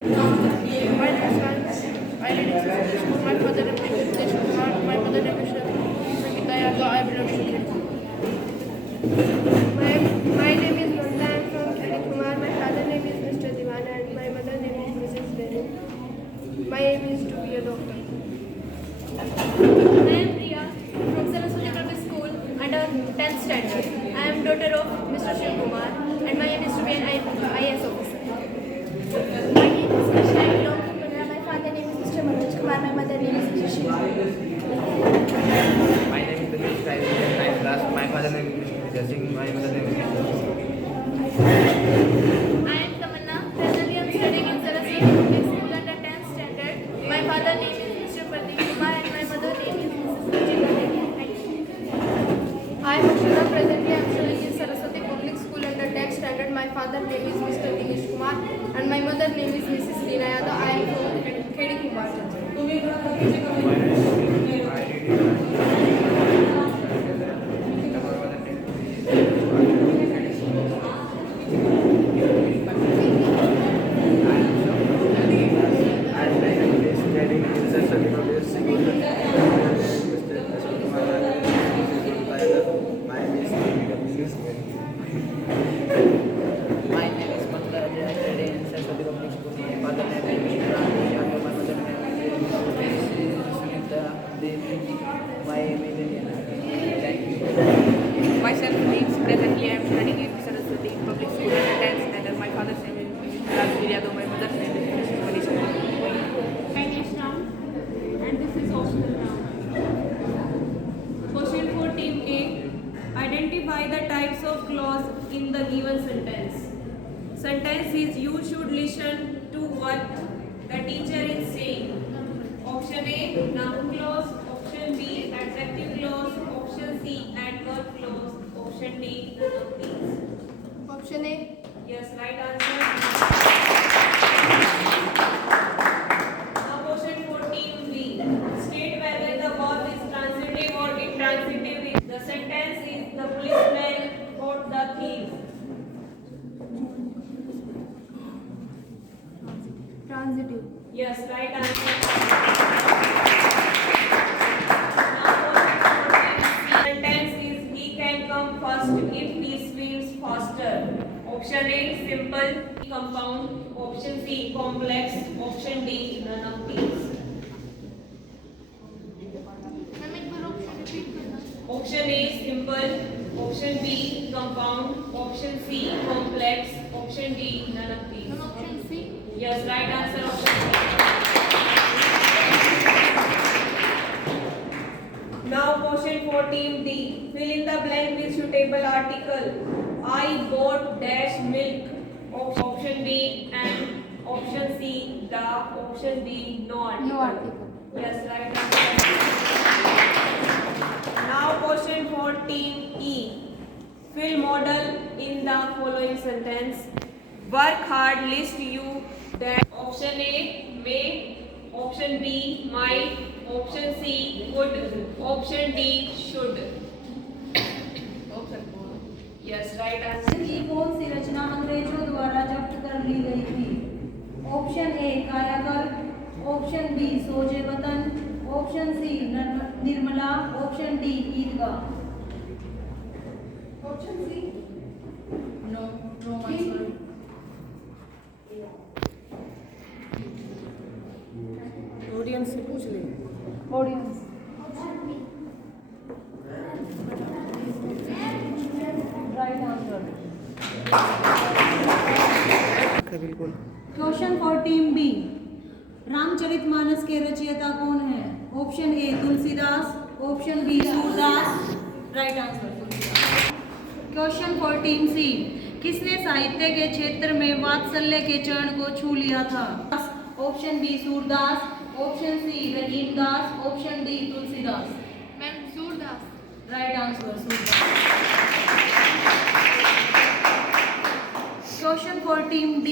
My name is Val. I live in Sicily School. My father name is Nitesh Kumar. My mother name is Sangeeta Yadav. I belong to Kerala. My name is Nanda. I am from Kiri Kumar. My father name is Mr. Divana and my mother name is Mrs. Venu. My aim is to be a doctor. I am Priya from Saraswati Public School under 10th standard. I am daughter of Mr. Shiv Kumar and my aim is to be an IAS officer. My name is Krishna. I belong to Punjab. My father name is Mr. Manoj Kumar. My mother name is Mrs. Shiva. My name is Dinesh. I live in ninth class. My father name is Mr. Singh. My mother name is I am Tamanna. Presently I am studying in Saraswati Public School under 10th standard. My father name is Mr. Pradeep Kumar and my mother name is Mrs. Rajita Devi. I am Akshara. Presently I am studying in Saraswati Public School under 10th standard. My father name is Mr. Dinesh Kumar and my mother name is Mrs. Leena Yadav. I am from Kiri Kumar. My name is Pankaj. I study in Saraswati Public School. My father name is Mr. Ramesh Yadav. My mother name is Sunita Devi. My aim is Indian. Thank you. Myself names presently I am studying in Saraswati Public School under 10th standard. My father's name is Rajveer Yadav. My mother's name is Manisha. My name is Ram and this is optional round. Question for team A. Identify the types of clause in the given sentence. Sentence is you should listen to what the teacher is saying. Option A, noun clause. Option B, adjective clause. Option C, adverb clause. Option D, none of these. Option A. Yes, right answer. Now question 14b. State whether the verb is transitive or intransitive. The sentence is the policeman caught the thief. Transitive. Yes, right answer. Now question 14c. Sentence is he can come first if he swims faster. Option A, simple, compound. Option C, complex. Option D, none of these. Option A, simple. Option B, compound. Option C, complex. Option D, none of these. Option C. Yes, right answer. Option C. Now question 14D. Fill in the blank with suitable article. I bought dash milk. Option B and option C the. Option D no article. No article. Yes, right answer. Now question 14E. Fill model in the following sentence. Work hard, list you that. Option A may. Option B might. Option C could. Option D should. Yes, right answer. की कौन सी रचना अंग्रेजों द्वारा जब्त कर ली गई थी? Option A कायाकल्प, option B Soze Watan, option C Nirmala, option D Idgah. Option C. No answer. Audience से पूछ ले. ऑडियंस. Right answer. बिल्कुल. Question 14B. रामचरितमानस के रचयिता कौन है? Option A Tulsidas, option B Surdas. Right answer. Question 14C. किसने साहित्य के क्षेत्र में वात्सल्य के चरण को छू लिया था? Option B Surdas, option C Rahimdas, option D Tulsidas. Ma'am Surdas. Right answer Surdas. Question 14D.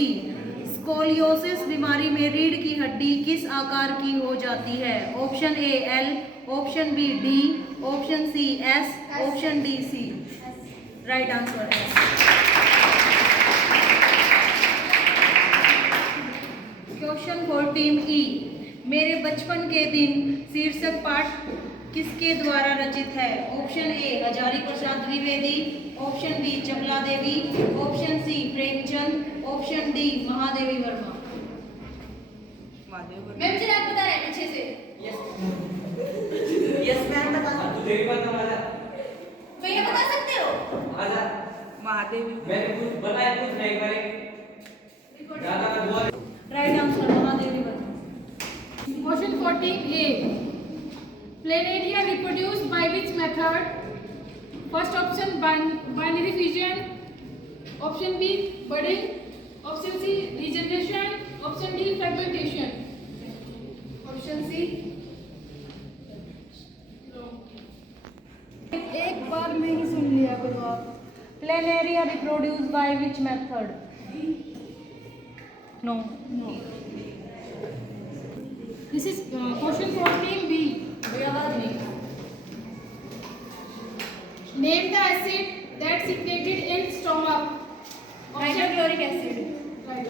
Scoliosis बीमारी में रीढ़ की हड्डी किस आकार की हो जाती है? Option A L, option B D, option C S, option D C. Right answer है. Question for team E. मेरे बचपन के दिन शीर्षक पाठ किसके द्वारा रचित है? Option A Hazari Prasad Dwivedi, option B Chapla Devi, option C Premchand, option D Mahadevi Verma. Ma'am मुझे आप बता रहे हैं पीछे से। यस मैम बता भैया बता सकते हो? Mahadevi. Right answer Mahadevi Verma. Question 14A. Planaria reproduced by which method? First option binary fission, option B budding, option C regeneration, option D fragmentation. Option C. एक बार में ही सुन लिया करो आप। Planaria reproduce by which method? No. This is question 14B. Name the acid that secreted in stomach. Hydrochloric acid. Right.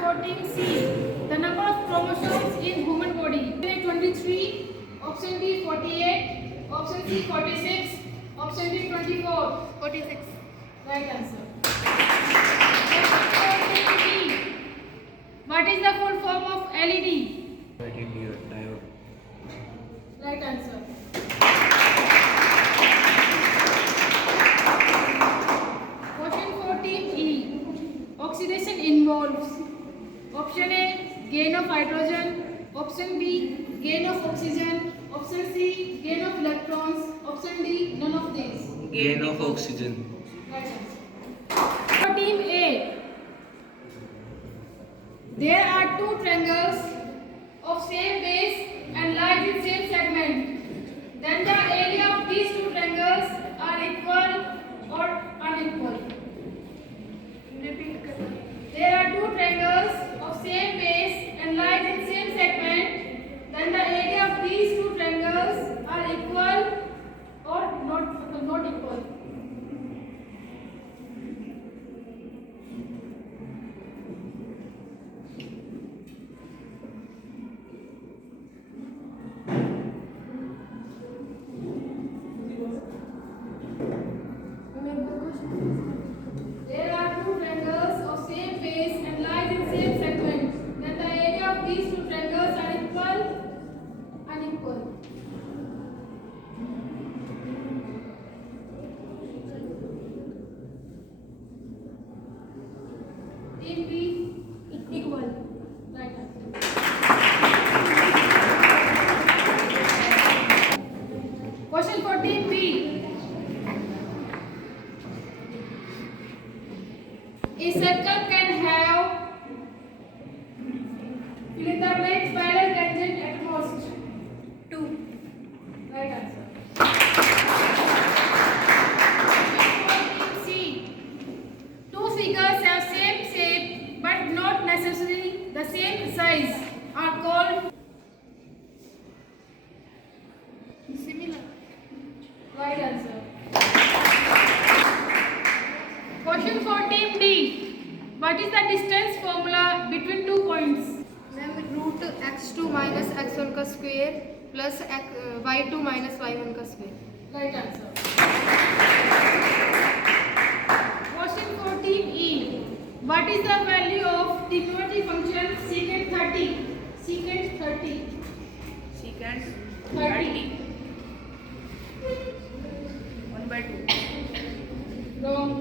14C. The number of chromosomes in human body. 23. Option B 48. Option C 46. Option D 24. 46. Right answer. 14D. What is the full form of LED? Right answer. Question 14E. Oxidation involves option A gain of hydrogen, option B gain of oxygen, option C gain of electrons, option D none of these. Gain of oxygen. Right answer. Team A. There are two triangles of same base and lies in same segment. Then the area of these two triangles are equal or unequal. Repeat. There are two triangles of same base and lies in same segment. Then the area of these two triangles are equal or not equal. There are two triangles of same base and lies in same segment. Then the area of these two triangles are equal, unequal. Team B equal. Right answer. Question 14B. A circle can have fill in the blank spiral tangent at most 2. Right answer. C. Two figures have same shape but not necessarily the same size are called similar. Right answer. Question 14D. What is the distance formula between 2 points? Ma'am root x2 minus x1 का square plus y2 minus y1 का square. Right answer. Question 14E. What is the value of trigonometry function secant 30? Secant 30. Secant 30. 1/2. Wrong.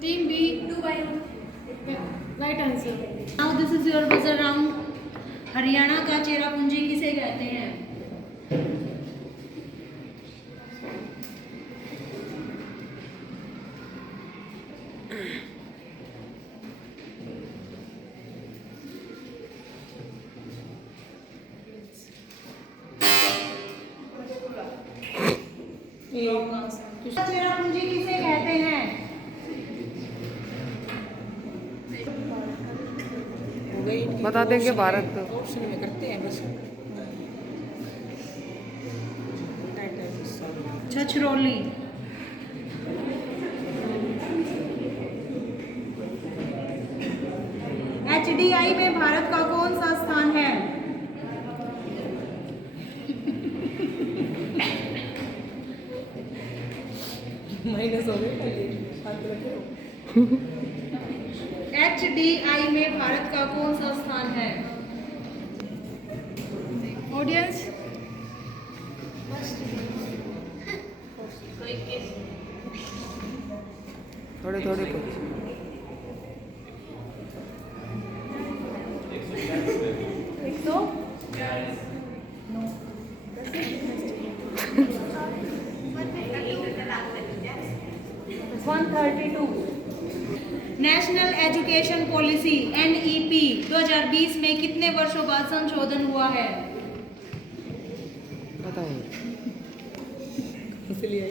Team B 2/1. Right answer. Now this is your buzzer round. Haryana का चेरापूंजी किसे कहते हैं? चेरापूंजी किसे कहते हैं? बता देंगे भारत तो। ऑप्शन में करते हैं बस। छछरौली। HDI में भारत का कौन सा स्थान है? HDI में भारत का कौन सा स्थान है? ऑडियंस थोड़े थोड़े कुछ तो 132 नेशनल एजुकेशन पॉलिसी NEP 2020 में कितने वर्षों बाद संशोधन हुआ है? पता है इसलिए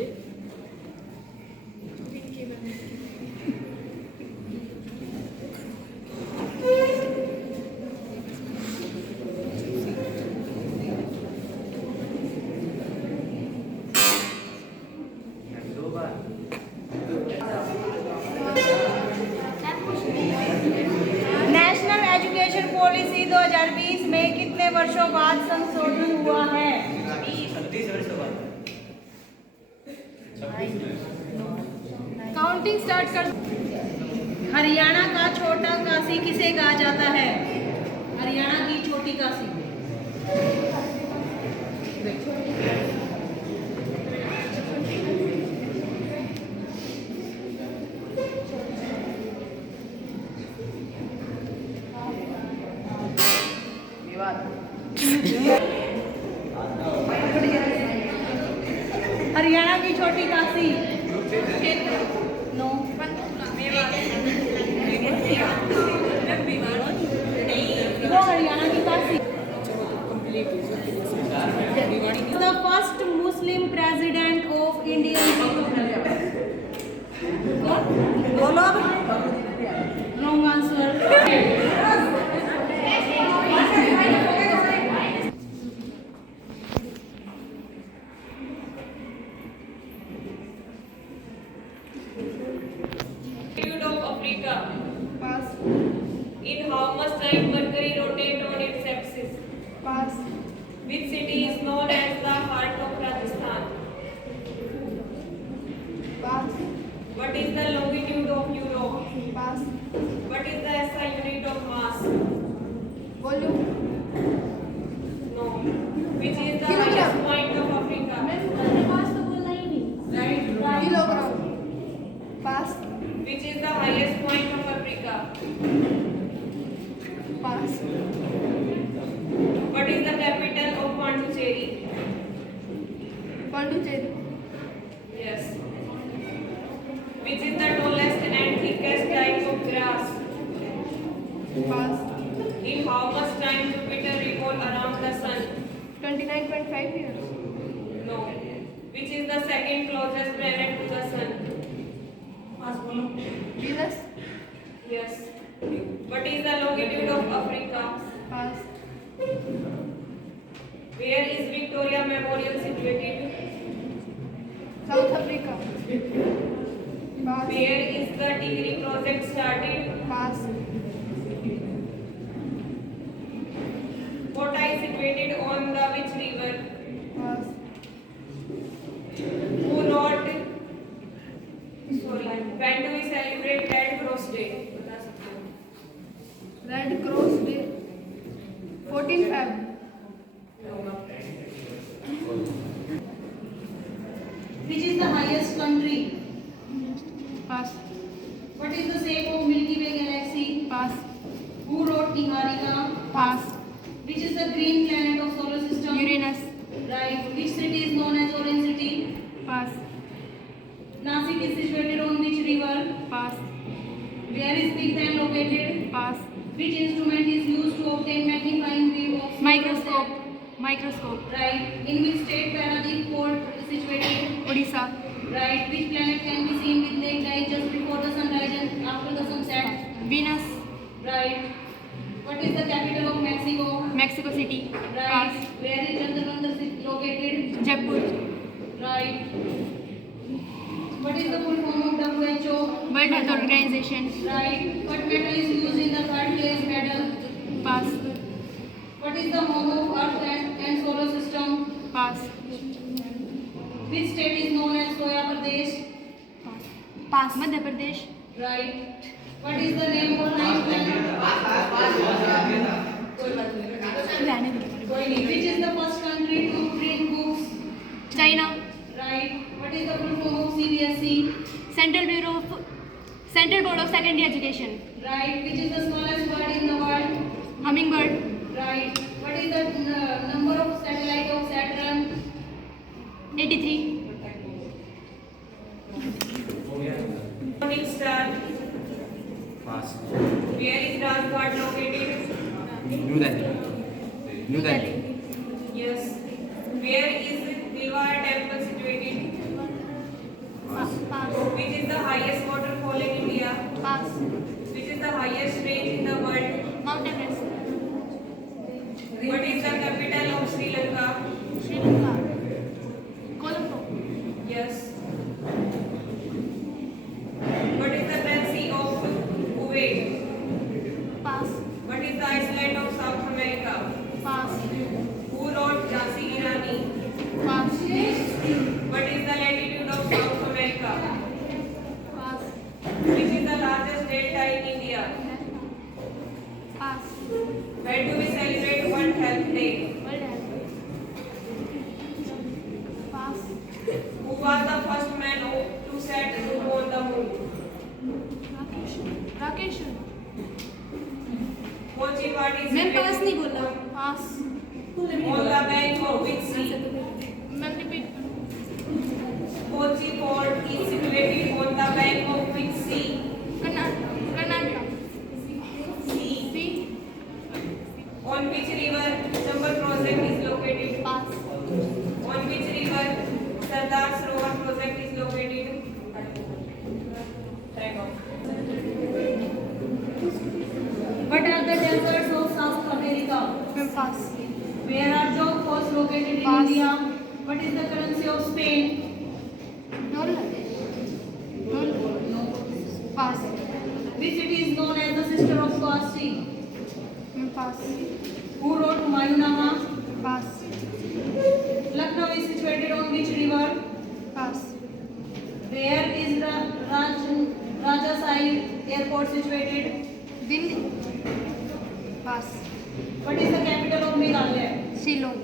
नेशनल एजुकेशन पॉलिसी 2020 में कितने वर्षों बाद संशोधन हुआ है? काउंटिंग स्टार्ट कर। हरियाणा का छोटा काशी किसे कहा जाता है? हरियाणा की छोटी काशी। हरियाणा की छोटी काशी। नो। वो हरियाणा की Kashi. The first Muslim president of Indian Republic. बोलो। Wrong answer. Latitude of Africa. Pass In how much time Mercury rotates on its axis? Pass Which city is known as the heart of Rajasthan? Pass What is the longitude of Europe? Pass What is the SI unit of mass? Volume No. Which is the Kilogram. highest point of Africa? Kilogram pass Which is the highest point of Africa? Pass What is the capital of Pondicherry? Pondicherry Yes. Which is the tallest and thickest type of grass? Pass In how much time Jupiter revolves around the sun? 29.5 years No. Which is the second closest planet to the sun? Venus Yes. What is the longitude of Africa? Pass Where is Victoria Memorial situated? South Africa pass Where is the degree project started? Pass Kota is situated on the which river? Pass Who wrote? Sorry. When do we celebrate Red Cross Day? बता सकते हो? Red cross day 14 Feb Which is the highest country? Pass What is the shape of Milky Way galaxy? Pass Who wrote Niharika? Pass Which is the green planet of solar system? Uranus Right. Which city is known as Orange City? Pass Nasik is situated on which river? Pass Where is Big Ben located? Pass Which instrument is used to obtain magnifying view of microscope microscope Right. In which state Paradip Port is situated? Orissa Right. Which planet can be seen with naked eye just before the sunrise and after the sunset? Venus Right. What is the capital of Mexico? Mexico city Right. Pass Where is Jantar Mantar located? Jaipur Right. What is the full form of WHO? World Health Organization. Right. What metal is used in the third place medal? Pass. What is the home of Earth and solar system? Pass. Which state is known as Soya Pradesh? Pass. Madhya Pradesh. Right. What is the name of ninth planet? Which is the first country to print books? China. Right. What is the full form of CBSE? Central Board of Secondary Education. Right. Which is the smallest bird in the world? Hummingbird. Right. What is the number of satellite of Saturn? 83. Morning Star. Pass. Where is Rajghat located? New Delhi. New Delhi. Yes. Where is Dilwara temple situated? Pass. Which is the highest waterfall in India? Pass. Which is the highest range in the world? Mount Everest. What is the capital of Sri Lanka? Sri Lanka. Colombo. Yes. What is the currency of Kuwait? Pass. What is the island of South America? Pass. Who wrote Jhansi Ki Rani? Pass. What is the latitude of South America? Pass. Which is the largest delta in India? Pass. When do we celebrate World Health Day? World Health. Pass. Who was the first man to set foot on the moon? Rakesh. Kochi, what is ma'am pass situated नहीं बोला. पास. on the bank of which sea? Ma'am repeat. Kochi port is situated on the bank of which sea? Karnataka. Sea. On which river Chambal project is located? Pass. On which river Sardar Sarovar project is located? What are the deserts of South America? Ma'am pass. Where are Jog Falls located in Pass. India? What is the currency of Spain? Dollar. Pass. Which city is known as the sister of Karachi? Ma'am pass. Who wrote Humayunama? Pass. Lucknow is situated on which river? Pass. Where is Rajasai airport situated? Delhi. Pass. What is the capital of Meghalaya? Shillong.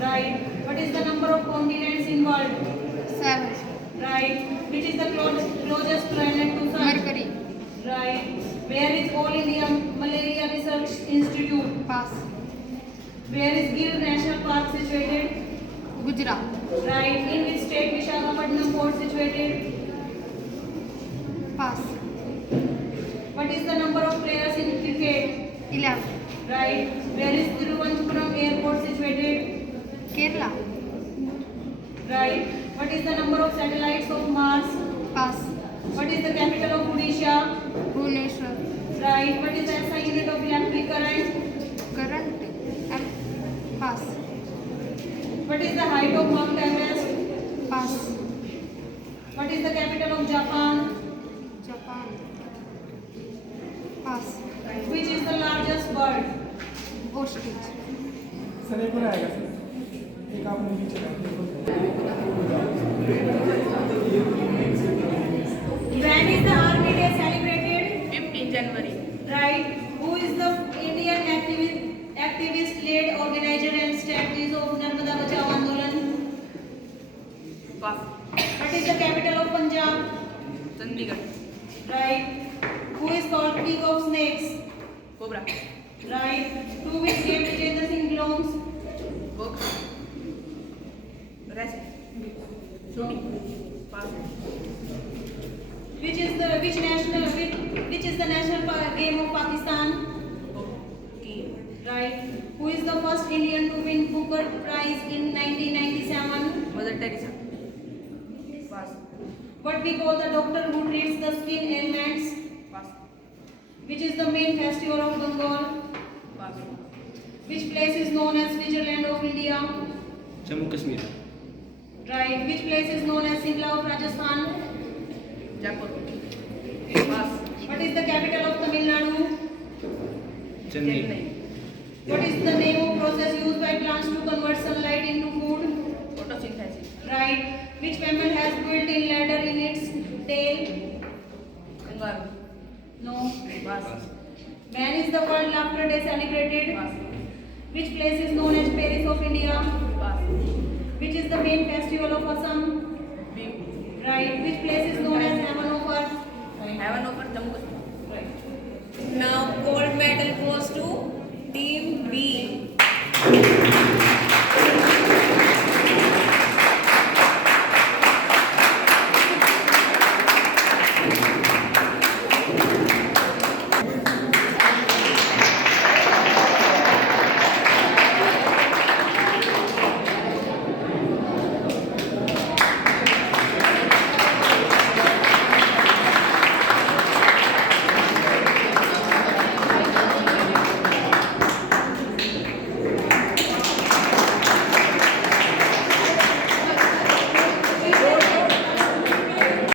Right. What is the number of continents in world? 7. Right. Which is the closest planet to Sun? Mercury. Right. Where is All India Malaria Research Institute? Pass. Where is Gir National Park situated? Gujarat. Right. In which state Visakhapatnam port situated? Pass. What is the number of players in cricket? 11. Right. Where is Thiruvananthapuram airport situated? Kerala. Right. What is the number of satellites of Mars? Pass. What is the capital of Odisha? Bhubaneswar. Right. What is the SI unit of electric current? Current. Pass. What is the height of Mount Everest? Pass. What is the capital of Japan? Japan. Pass. Which is the largest bird? Ostrich. Sir एक और आएगा sir एक आपने भी चला When is the Army Day celebrated? 15 January. Right. Who is the Indian activist led organizer and strategist of Narmada Bachao Andolan? Pass. What is the capital of Punjab? Chandigarh. Right. Who is called king of snakes? Cobra. Right. To which game Vijayendra Singh belongs? Box. Rest. Shooting. Pass. Which is the national game of Pakistan? Hockey. Right. Who is the first Indian to win Booker Prize in 1997? Mother Teresa. Pass. What we call the doctor who treats the skin ailments? Pass. Which is the main festival of Bengal? Pass. Which place is known as Switzerland of India? Jammu Kashmir. Right. Which place is known as Simla of Rajasthan? Jaipur. Chennai. What is the name of process used by plants to convert sunlight into food? Photosynthesis. Right. Which mammal has built-in ladder in its tail? Kangaroo. No. Pass. When is the World Laughter Day celebrated? Pass. Which place is known as Paris of India? Pass. Which is the main festival of Assam? Bihu. Right. Which place is